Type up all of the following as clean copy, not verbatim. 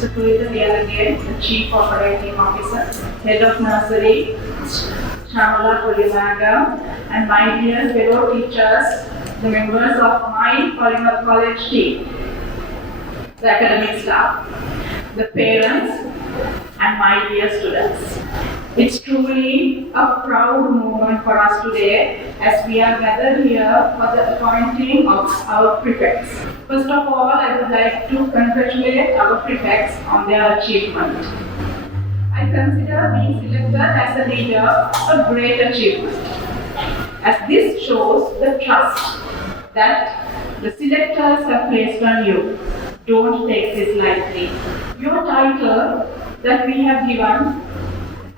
Mr. Kulitha again, the Chief Operating Officer, Head of Nursery, Shamala Polymath, and my dear fellow teachers, the members of my Polymath College team, the academic staff, the parents, and my dear students. It's truly a proud moment for us today as we are gathered here for the appointing of our prefects. First of all, I would like to congratulate our prefects on their achievement. I consider being selected as a leader a great achievement, as this shows the trust that the selectors have placed on you. Don't take this lightly. Your title that we have given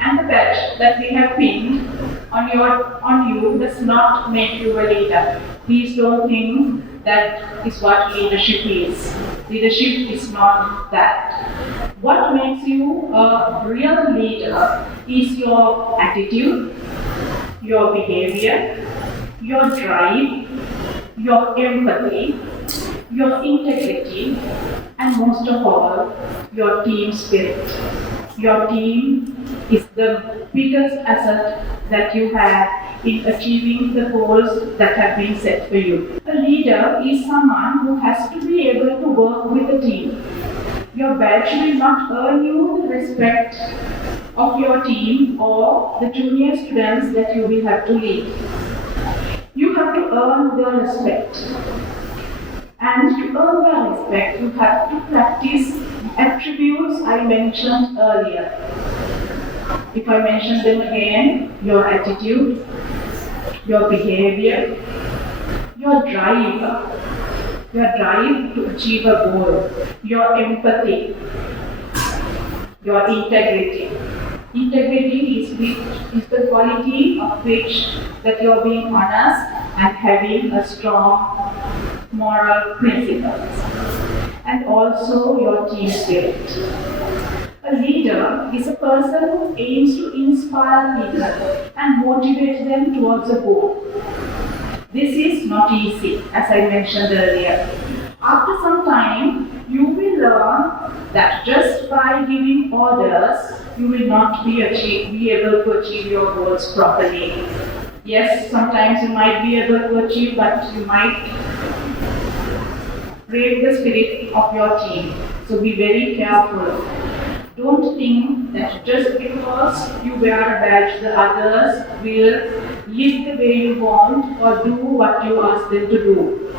and the badge that we have pinned on you does not make you a leader. Please don't think that is what leadership is. Leadership is not that. What makes you a real leader is your attitude, your behavior, your drive, your empathy, your integrity, and most of all, your team spirit. Your team is the biggest asset that you have in achieving the goals that have been set for you. A leader is someone who has to be able to work with a team. Your badge will not earn you the respect of your team or the junior students that you will have to lead. You have to earn their respect. And to earn their respect, you have to practice attributes I mentioned earlier. If I mention them again, your attitude, your behavior, your drive to achieve a goal, your empathy, your integrity. Integrity is the quality of which that you're being honest and having a strong moral principles. And also your team spirit. A leader is a person who aims to inspire people and motivate them towards a goal. This is not easy, as I mentioned earlier. After some time, you will learn that just by giving orders, you will not be able to achieve your goals properly. Yes, sometimes you might be able to achieve, but you might break the spirit of your team. So be very careful. Don't think that just because you wear a badge, the others will live the way you want or do what you ask them to do.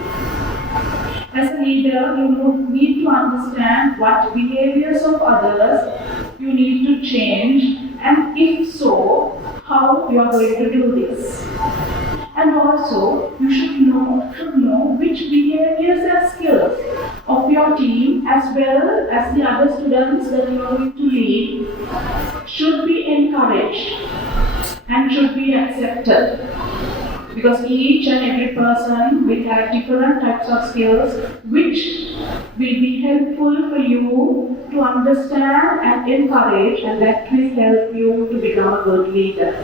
As a leader, you need to understand what behaviors of others you need to change, and if so, how you are going to do this. And also, you should know which behaviors and skills of your team as well as the other students that you are going to lead should be encouraged and should be accepted. Because each and every person will have different types of skills which will be helpful for you to understand and encourage, and that will help you to become a good leader.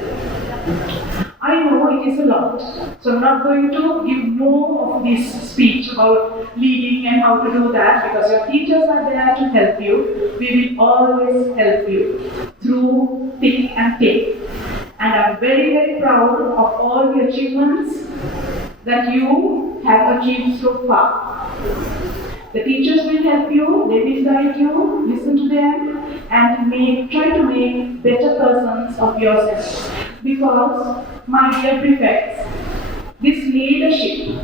I know it is a lot, so I'm not going to give more of this speech about leading and how to do that, because your teachers are there to help you. We will always help you through thick and thin. And I'm very, very proud of all the achievements that you have achieved so far. The teachers will help you, they will guide you, listen to them, and try to make better persons of yourself. Because, my dear prefects, this leadership,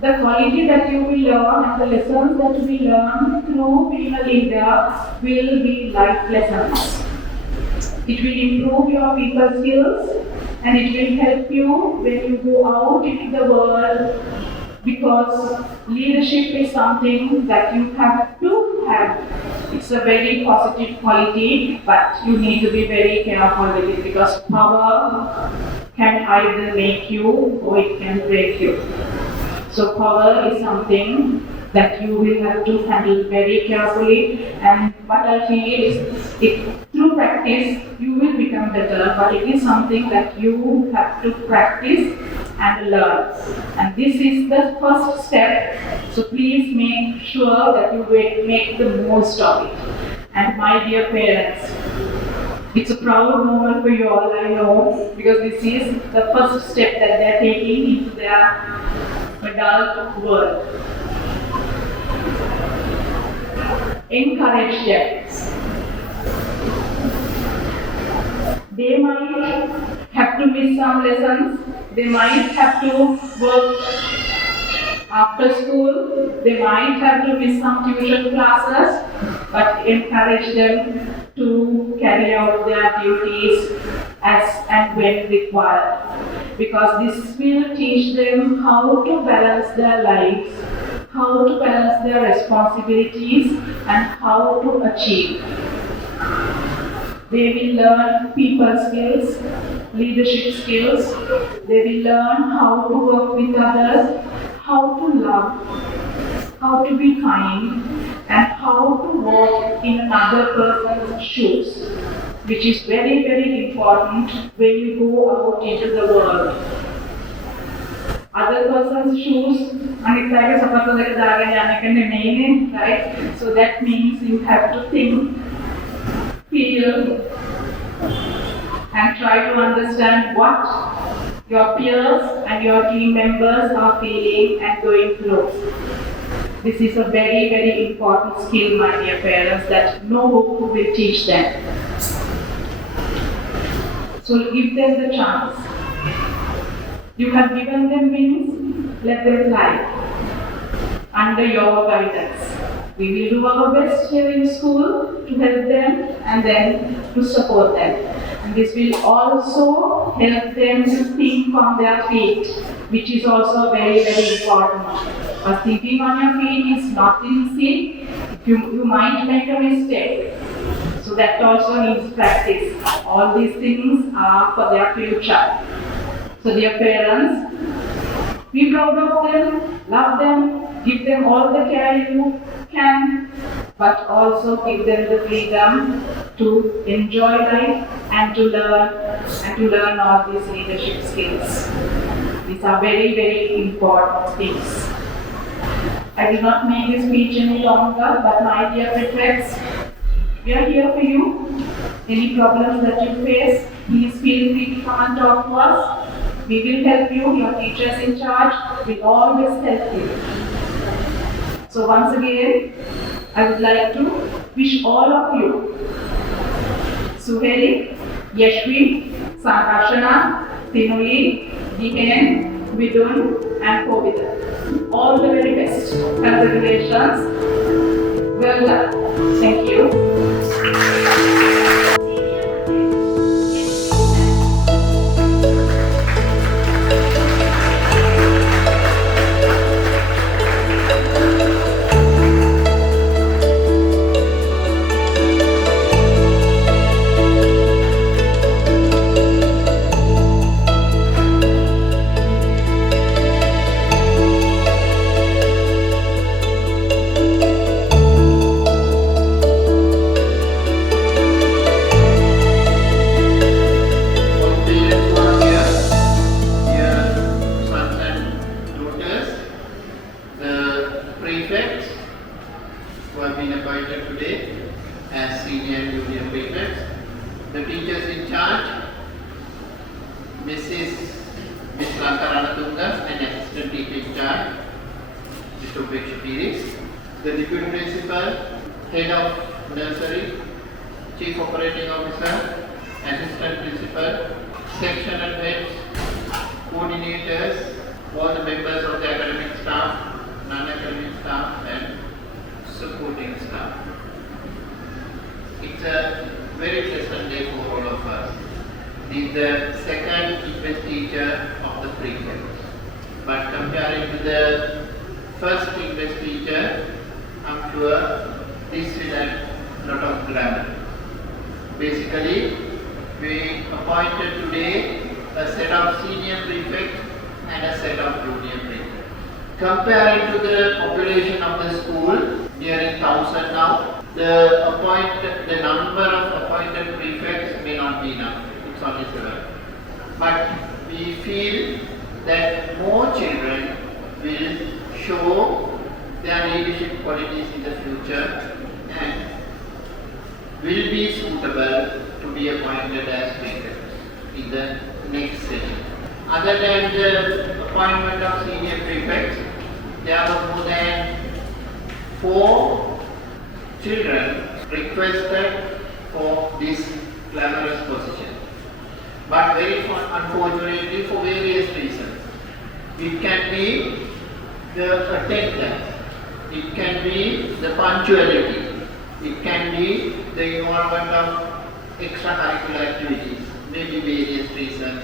the quality that you will learn and the lessons that we learn through being a leader will be life lessons. It will improve your people skills and it will help you when you go out into the world, because leadership is something that you have to have. It's a very positive quality, but you need to be very careful with it, because power can either make you or it can break you. So power is something that you will have to handle very carefully, and what I feel is through practice you will become better, but it is something that you have to practice and learn. And this is the first step, so please make sure that you make the most of it. And my dear parents, it's a proud moment for you all, I know, because this is the first step that they're taking into their adult world. Encourage them. They might have to miss some lessons, they might have to work after school, they might have to miss some tuition classes, but encourage them to carry out their duties as and when required. Because this will teach them how to balance their lives, how to balance their responsibilities, and how to achieve. They will learn people skills, leadership skills. They will learn how to work with others, how to love, how to be kind, and how to walk in another person's shoes, which is very, very important when you go out into the world. Other person's shoes, right? So that means you have to think, feel, and try to understand what your peers and your team members are feeling and going through. This is a very, very important skill, my dear parents, that no book will teach them. So give them the chance. You have given them wings, let them fly under your guidance. We will do our best here in school to help them and then to support them. And this will also help them to think on their feet, which is also very, very important. But thinking on your feet is not easy. You might make a mistake. So that also needs practice. All these things are for their future. So dear parents, be proud of them, love them, give them all the care you can, but also give them the freedom to enjoy life and to learn all these leadership skills. These are very, very important things. I will not make this speech any longer, but my dear prefects, we are here for you. Any problems that you face, please feel free to come and talk to us. We will help you. Your teachers in charge will always help you. So once again, I would like to wish all of you, Suheli, Yashvi, Sankarshana, Tinuli, Dihen, Vidun, and Povita. All the very best. Congratulations. Well done. Thank you. The Deputy Principal, Head of Nursery, Chief Operating Officer, Assistant Principal, Sectional Heads, Coordinators, all the members of the academic staff, non-academic staff and supporting staff. It's a very pleasant day for all of us. This is the second investiture of the prefect. But comparing to the first investiture, I'm sure this will add a lot of glamour. Basically, we appointed today a set of senior prefects and a set of junior prefects. Comparing to the population of the school, nearing 1,000 now, the number of appointed prefects may not be enough. It's only 7. But we feel that more children will show their leadership qualities in the future and will be suitable to be appointed as prefects in the next session. Other than the appointment of senior prefects, there were more than 4 children requested for this glamorous position. But very unfortunately, for various reasons. It can be the attendance, it can be the punctuality, it can be the involvement of extracurricular activities, maybe various reasons.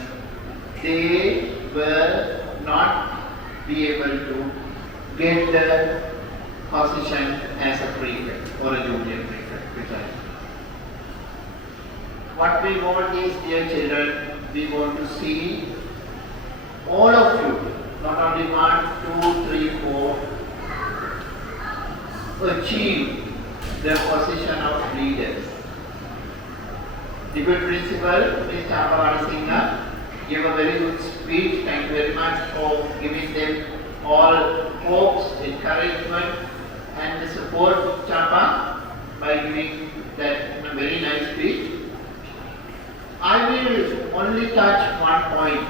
They will not be able to get the position as a prefect or a junior prefect. Precisely. What we want is, dear children, we want to see all of you, not only 1, 2, 3, 4, achieve the position of leaders. The good principal, Ms. Chapa Singha, gave a very good speech. Thank you very much for giving them all hopes, encouragement, and the support of Chapa by giving that very nice speech. I will only touch one point,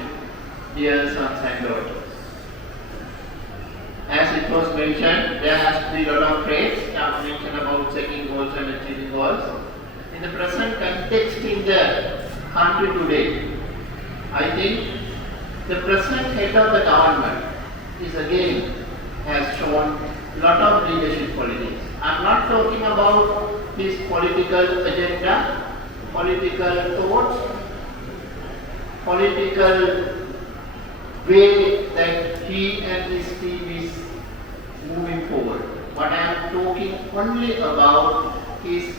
dear sons and daughters. As it was mentioned, there has to be a lot of traits. Chapa mentioned about setting goals and achieving goals. In the present context in the country today, I think the present head of the government is again has shown a lot of leadership qualities. I am not talking about his political agenda, political thoughts, political way that he and his team is moving forward. But I am talking only about his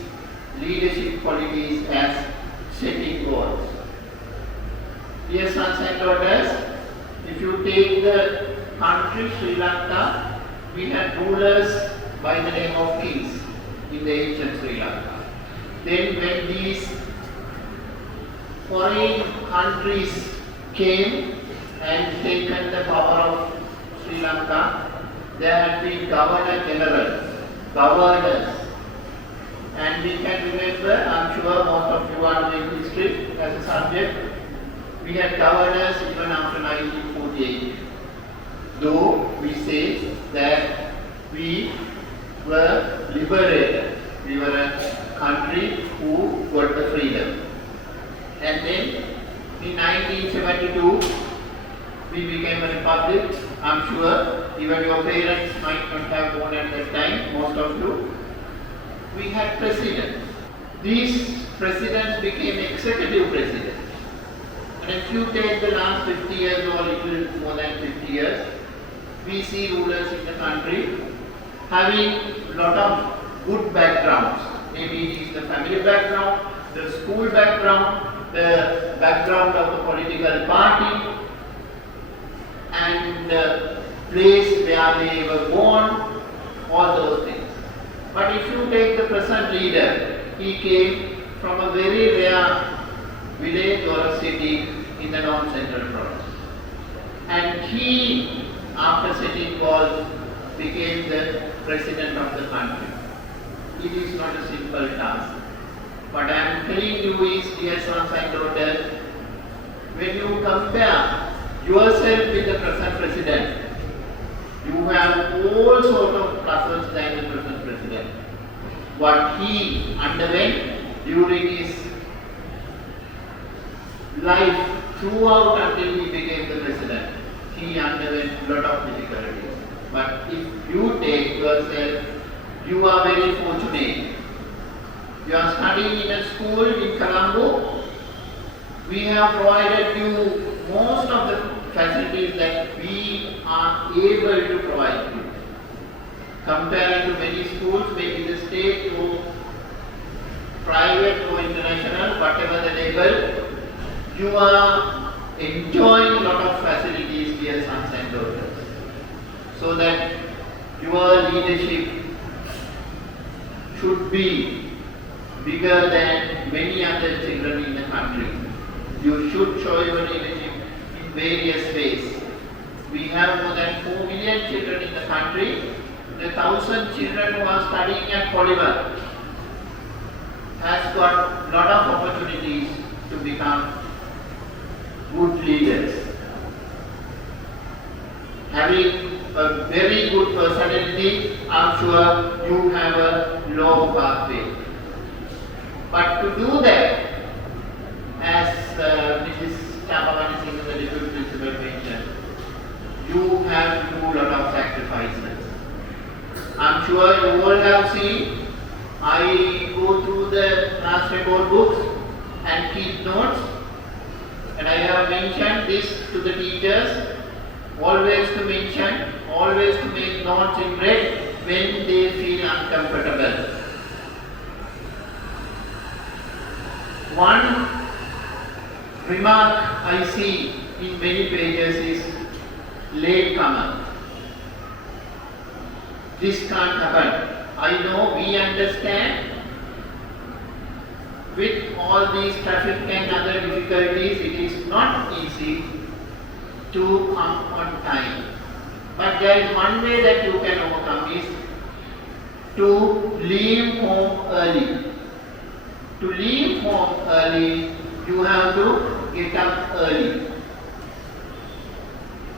leadership qualities as setting goals. Dear sons and daughters, if you take the country Sri Lanka, we had rulers by the name of kings in the ancient Sri Lanka. Then when these foreign countries came and taken the power of Sri Lanka, there had been governor general, governors. And we can remember, I am sure most of you are doing history as a subject, we had governors even after 1948. Though we say that we were liberated, we were a country who got the freedom. And then in 1972, we became a republic. I am sure even your parents might not have born at that time, most of you. We had presidents. These presidents became executive presidents. And if you take the last 50 years or little more than 50 years, we see rulers in the country having a lot of good backgrounds. Maybe it is the family background, the school background, the background of the political party, and the place where they were born, all those things. But if you take the present leader, he came from a very rare village or a city in the north-central province. And he, after setting goals, became the president of the country. It is not a simple task. What I am telling you is, dear sons and daughters, when you compare yourself with the present president, you have all sorts of pluses than the present president. What he underwent during his life throughout until he became the president, he underwent a lot of difficulties. But if you take yourself, you are very fortunate. You are studying in a school in Colombo. We have provided you most of the facilities that we are able to provide you. Compared to many schools, maybe the state or private or international, whatever the level, you are enjoying a lot of facilities, dear sons and daughters, so that your leadership should be bigger than many other children in the country. You should show your leadership in various ways. We have more than 4 million children in the country. The 1,000 children who are studying at Polymath has got lot of opportunities to become good leaders. Having a very good personality, I'm sure you have a long pathway. But to do that, as Mrs. Chapavani Singh, the deputy principal, mentioned, you have to do a lot of sacrifices. I'm sure you all have seen, I go through the class record books and keep notes, and I have mentioned this to the teachers, always to mention, always to make notes in red when they feel uncomfortable. One remark I see in many pages is latecomer. This can't happen. I know, we understand, with all these traffic and other difficulties, it is not easy to come on time. But there is one way that you can overcome is to leave home early. To leave home early, you have to get up early.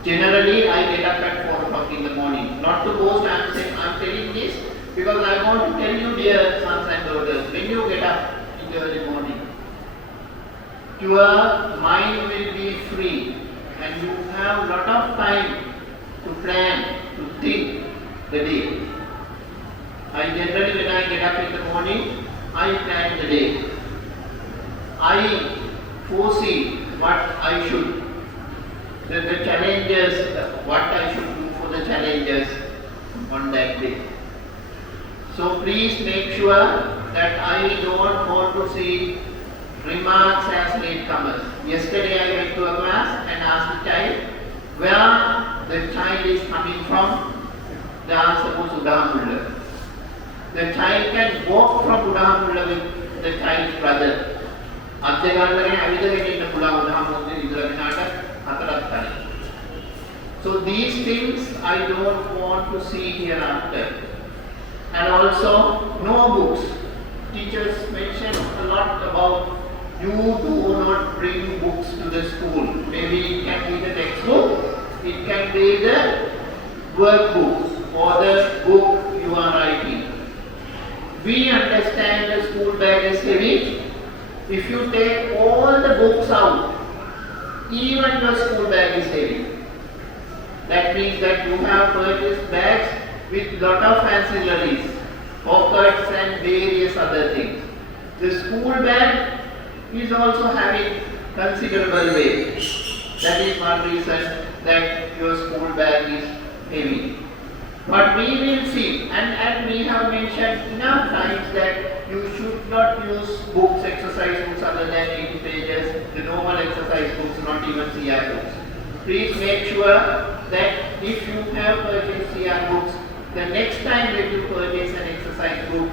Generally, I get up at 4 o'clock in the morning. Not to boast, I am telling this because I want to tell you, dear sons and daughters, when you get up in the early morning, your mind will be free and you have a lot of time to plan, to think the day. I generally, when I get up in the morning, I plan the day. I foresee what I should, the challenges, what I should do for the challenges on that day. So please make sure that I don't want to see remarks as latecomers. Yesterday I went to a class and asked the child where the child is coming from. The answer was Udahamulla. The child can walk from Udahamulla with the child's brother. So these things I don't want to see hereafter. And also, no books. Teachers mention a lot about you do not bring books to the school. Maybe it can be the textbook, it can be the workbook or the book you are writing. We understand the school bag is heavy. If you take all the books out, even your school bag is heavy. That means that you have purchased bags with lot of ancillaries, pockets and various other things. The school bag is also having considerable weight. That is one reason that your school bag is heavy. But we will see, and we have mentioned enough times that you should not use books, exercise books other than 80 pages, the normal exercise books, not even CR books. Please make sure that if you have purchased CR books, the next time that you purchase an exercise book,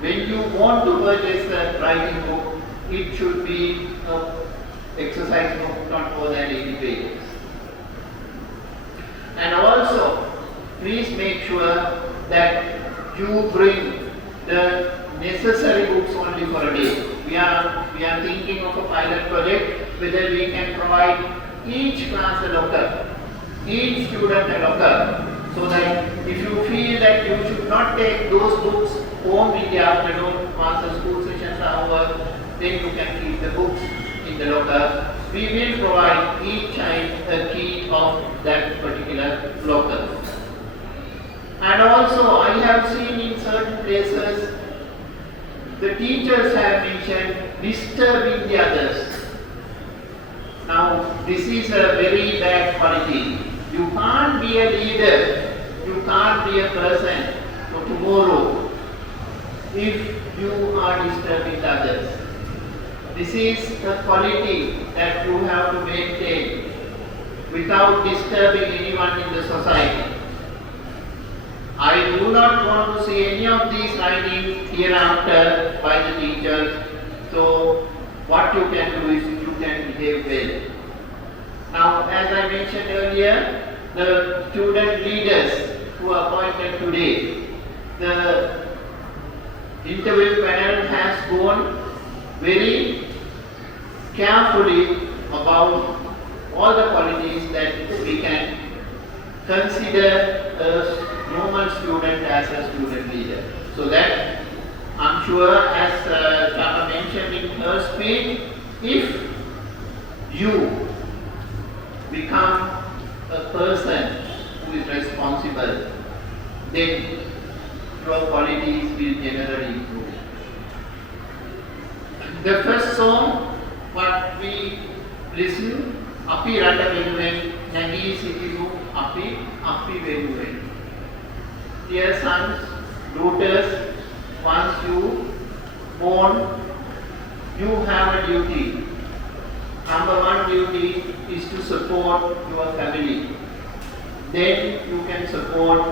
when you want to purchase a writing book, it should be an exercise book not more than 80 pages. And also, please make sure that you bring the necessary books only for a day. We are thinking of a pilot project whether we can provide each class a locker, each student a locker, so that if you feel that you should not take those books home in the afternoon once the school sessions are over, then you can keep the books in the locker. We will provide each child a key of that particular locker. And also, I have seen in certain places, the teachers have mentioned disturbing the others. Now, this is a very bad quality. You can't be a leader, you can't be a person for tomorrow if you are disturbing the others. This is a quality that you have to maintain without disturbing anyone in the society. I do not want to see any of these writings hereafter by the teachers. So what you can do is you can behave well. Now, as I mentioned earlier, the student leaders who are appointed today. The interview panel has gone very carefully about all the qualities that we can consider a normal student as a student leader. So that I'm sure, as Chapa mentioned in her speech, if you become a person who is responsible, then your qualities will generally improve. The first song what we listen, Api Rata Venuven, Nagi Sitiru Api Venuven. Dear sons, daughters, once you born, you have a duty. Number one duty is to support your family. Then you can support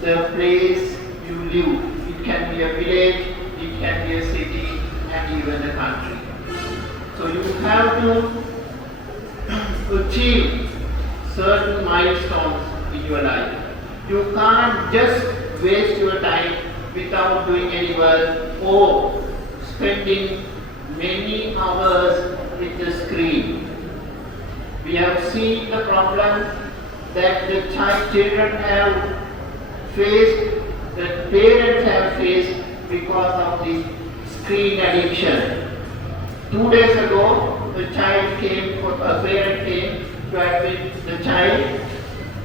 the place you live. It can be a village, it can be a city, and even a country. So you have to achieve certain milestones in your life. You can't just waste your time without doing any work or spending many hours with the screen. We have seen the problem that the children have faced, that parents have faced because of this screen addiction. 2 days ago, a parent came to admit the child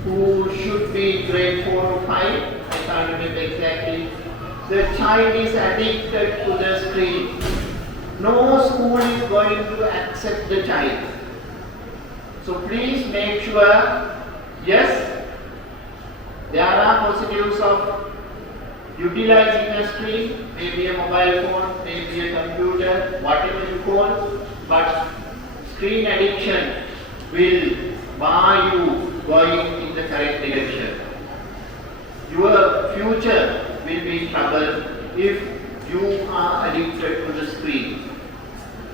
who should be grade 4 or 5, I can't remember exactly. The child is addicted to the screen. No school is going to accept the child. So please make sure, yes, there are positives of utilizing the screen, maybe a mobile phone, maybe a computer, whatever you call, but screen addiction will bar you going in the correct direction. Your future will be in trouble if you are addicted to the screen.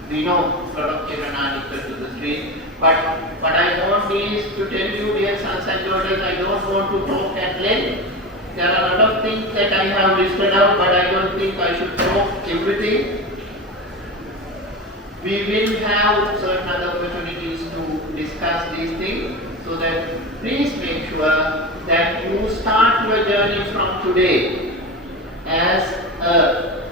We know a lot of children are addicted to the screen, but what I want is to tell you, dear sons and daughters, I don't want to talk at length. There are a lot of things that I have listed out, but I don't think I should talk everything. We will have certain other opportunities to discuss these things, so that please make sure that you start your journey from today as a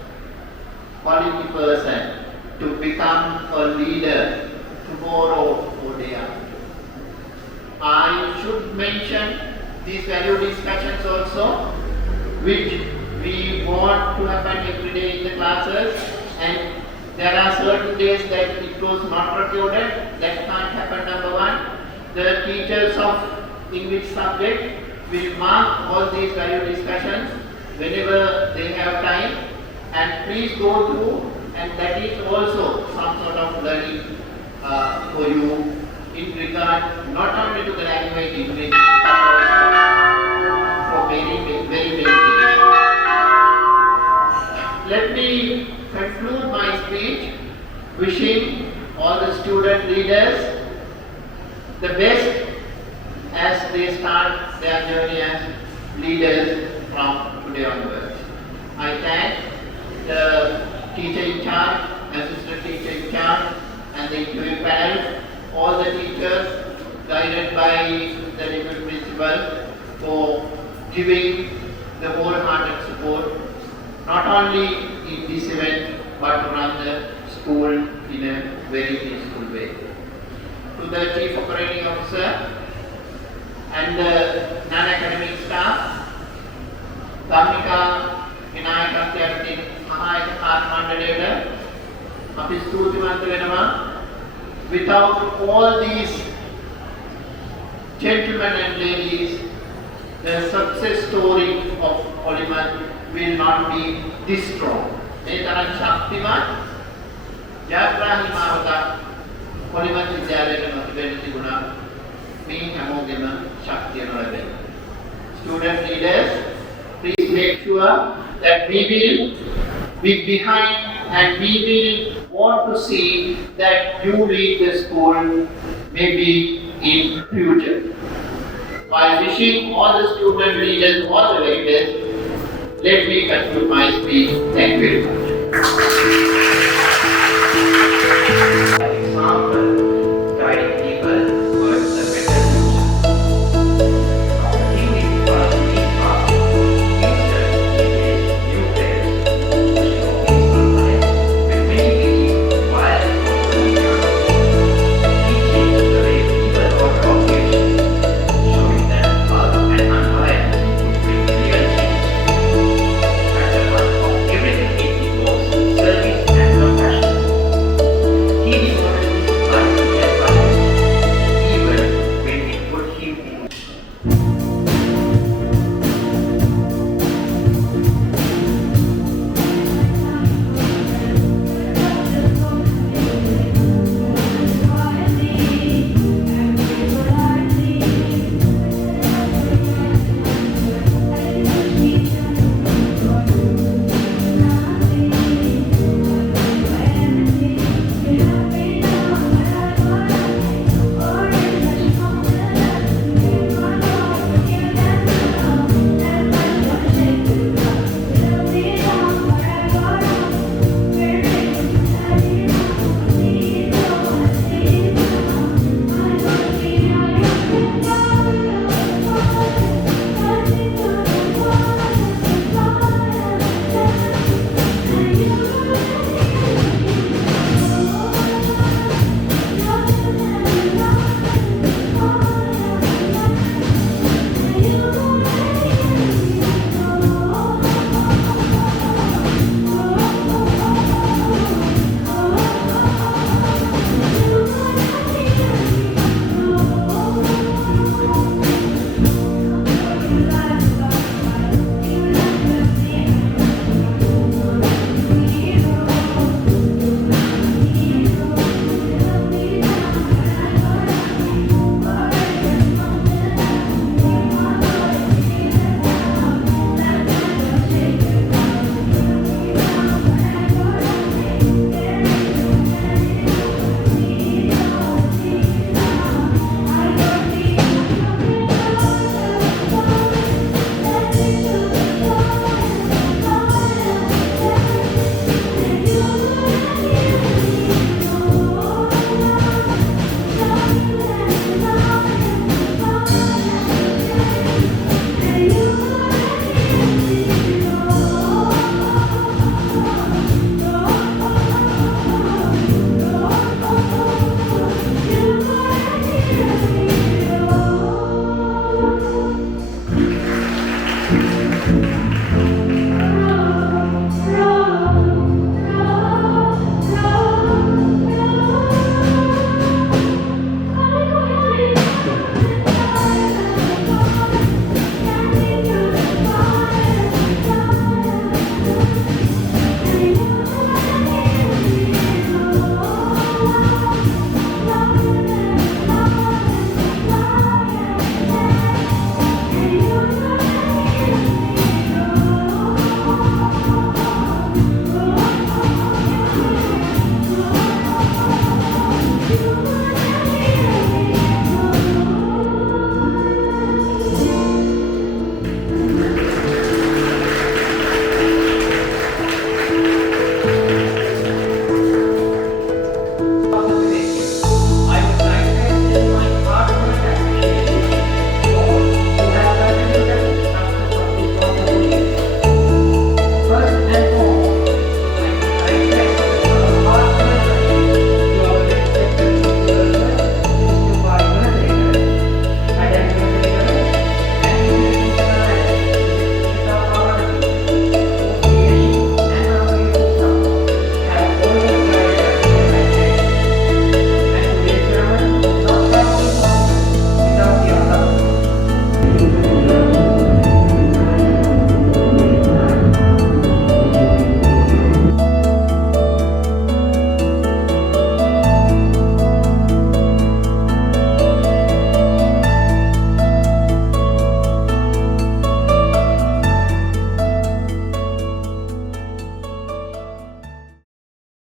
quality person to become a leader tomorrow or day after. I should mention these value discussions also, which we want to happen every day in the classes, and there are certain days that it was not recorded. That can't happen. Number one, the teachers of English subject will mark all these value discussions whenever they have time, and please go through, and that is also some sort of learning for you in regard not only to the language English, but also for very many things. Let me conclude my speech wishing all the student leaders the best as they start their journey as leaders from today onwards. I thank the teacher in charge, assistant teacher in charge, and the interview panel, all the teachers guided by the deputy principal for giving the wholehearted support, not only in this event, but to run the school in a very peaceful way. To the Chief Operating Officer and the non-academic staff, Dhamika Vinayakathyatin Mahayaka Karmandaleda, අපි ස්තුතිවන්ත වෙනවා. Without all these gentlemen and ladies, the success story of Polymath will not be this strong. මේ තරම් ශක්තිමත් ජයග්‍රාහී මාවතක් Polymath විද්‍යාලයට නොතිබෙන්න තිබුණා. මේ හැමෝගෙම ශක්තිය නොලැබෙන්න. Student leaders, please make sure that we will be behind and we will want to see that you lead the school maybe in future. While wishing all the student leaders all the very best, let me conclude my speech. Thank you very much.